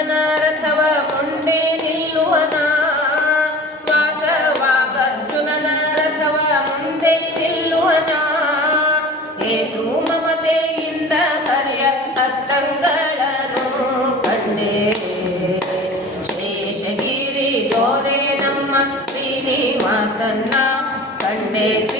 ವಾಸವಾಗರ್ಜುನನ ರಥವ ಮುಂದೆ ನಿಲ್ಲುವನ. ವಾಸವಾಗರ್ಜುನನ ರಥವ ಮುಂದೆ ನಿಲ್ಲುವನ. ಏಸು ಮಮತೆಯಿಂದ ಕರೆಯ ಹಸ್ತಗಳನ್ನು ಕಂಡೆ. ಶೇಷಗಿರಿ ಗೋರೆ ನಮ್ಮ ಶ್ರೀನಿವಾಸನ್ನ ಕಂಡೆ.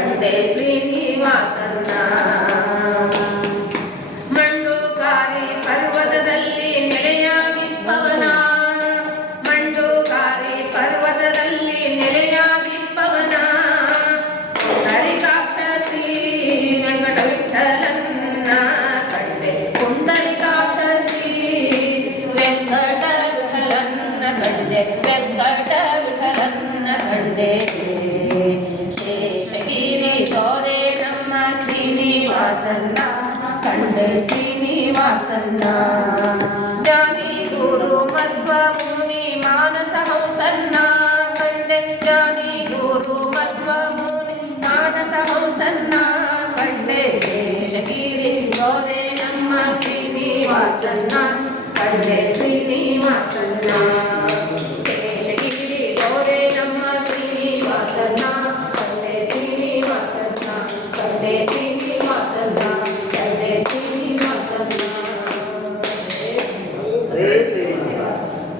ಕಂಡೆ ಶ್ರೀನಿವಾಸನ್ನ ಮಂಡುಕಾರಿ ಪರ್ವತದಲ್ಲಿ ನೆಲೆಯಾಗಿಪ್ಪವನ ಮಂಡೋಕಾರಿ ಪರ್ವತದಲ್ಲಿ ನೆಲೆಯಾಗಿಪ್ಪವನ ಪುಂಡರಿಕಾಕ್ಷ ಶ್ರೀ ವೆಂಕಟವಿಠಲನ್ನ ಕಂಡೆ. ಪುಂಡರಿಕಾಕ್ಷ ಶ್ರೀ ವೆಂಕಟ ವಿಠಲನ್ನ ಕಂಡೆ. ವೆಂಕಟ ವಿಠಲನ್ನ ಕಂಡೆ. శ్రీనివాసన్న కండే శ్రీనివాసన్న. జాని గురు మధ్వ ముని మానస హంసన్న కండే జాని గురు మధ్వ ముని మానస హంసన్న కండే శేషగిరి గౌరే నమ్మ శ్రీనివాసన్న. కండే శ్రీనివాసన్న. శేషగిరి గౌరే నమ్మ శ్రీనివాసన్న. కండే శ్రీనివాసన్న. కండే